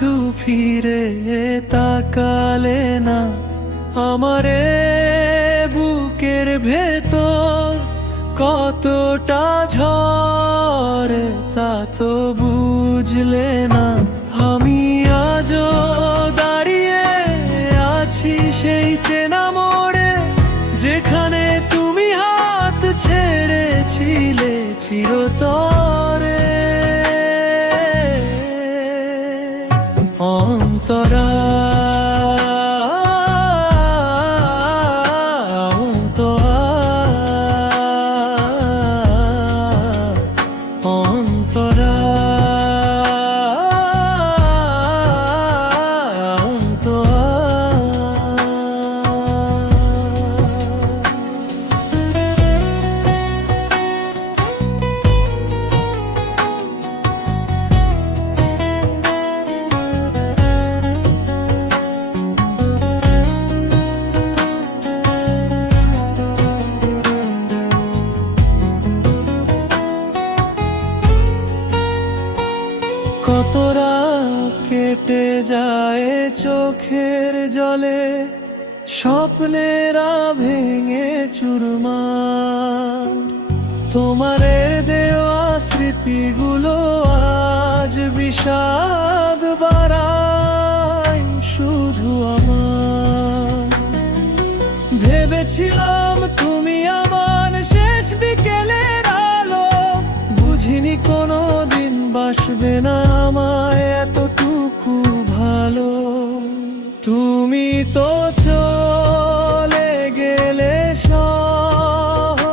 পিছু ফিরে তাকালে না আমারে বুকের ভেতর কতটা ঝড় তা তো বুঝলে না। আমি আজও দাঁড়িয়ে আছি সেই চেনা মোড়ে, যেখানে তুমি হাত ছেড়েছিলে চিরতরে। অন্তরা অন্তরা কত রাত কেটে যায় চোখের জলে, স্বপ্নেরা ভেঙে চুরমার। তোমারে দেওয়া স্মৃতিগুলো আজ বিষাদ বাড়ায় শুধু আমার। ভেবেছিলাম তুমি আমার শেষ বিকেলের আলো, বুঝিনি কোনো দিন বাসবে না আমায় এতটুকু ভালো। তুমি তো চলে গেলে সহজেই,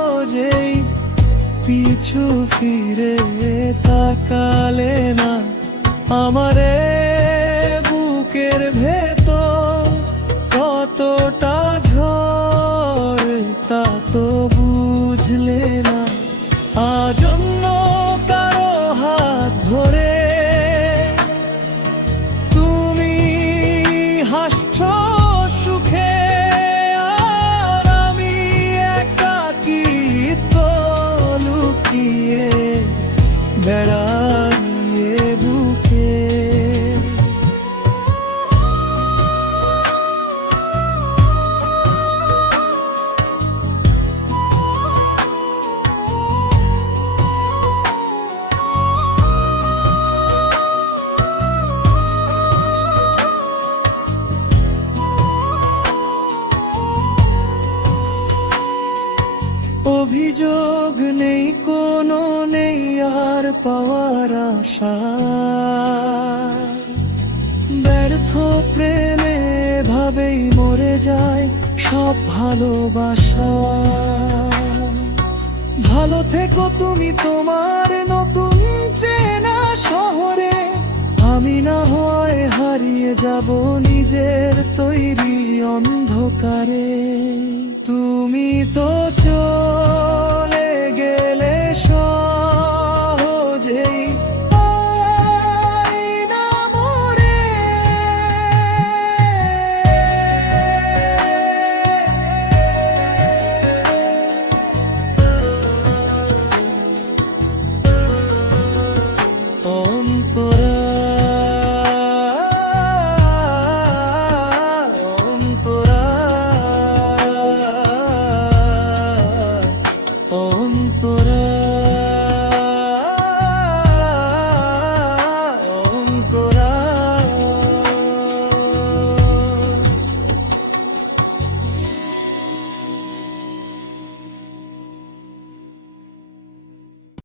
পিছু ফিরে তাকালে না আমারে বুকের ভেতর কতটা ঝড় তা তো বুঝলে না। আজ অন্য কারো হাত ধরে তুমি হাসছো সুখে, আর আমি একাকিত্ব লুকিয়ে বেড়াইয়ে বুকে। অভিযোগ নেই কোনো, নেই আর পাওয়ার আশা। ব্যর্থ প্রেমে ভাবেই মরে যায় সব ভালোবাসা। ভালো থেকো তুমি তোমার নতুন চেনা শহরে, আমি না হয় হারিয়ে যাব নিজের তৈরি অন্ধকারে। তুমি তো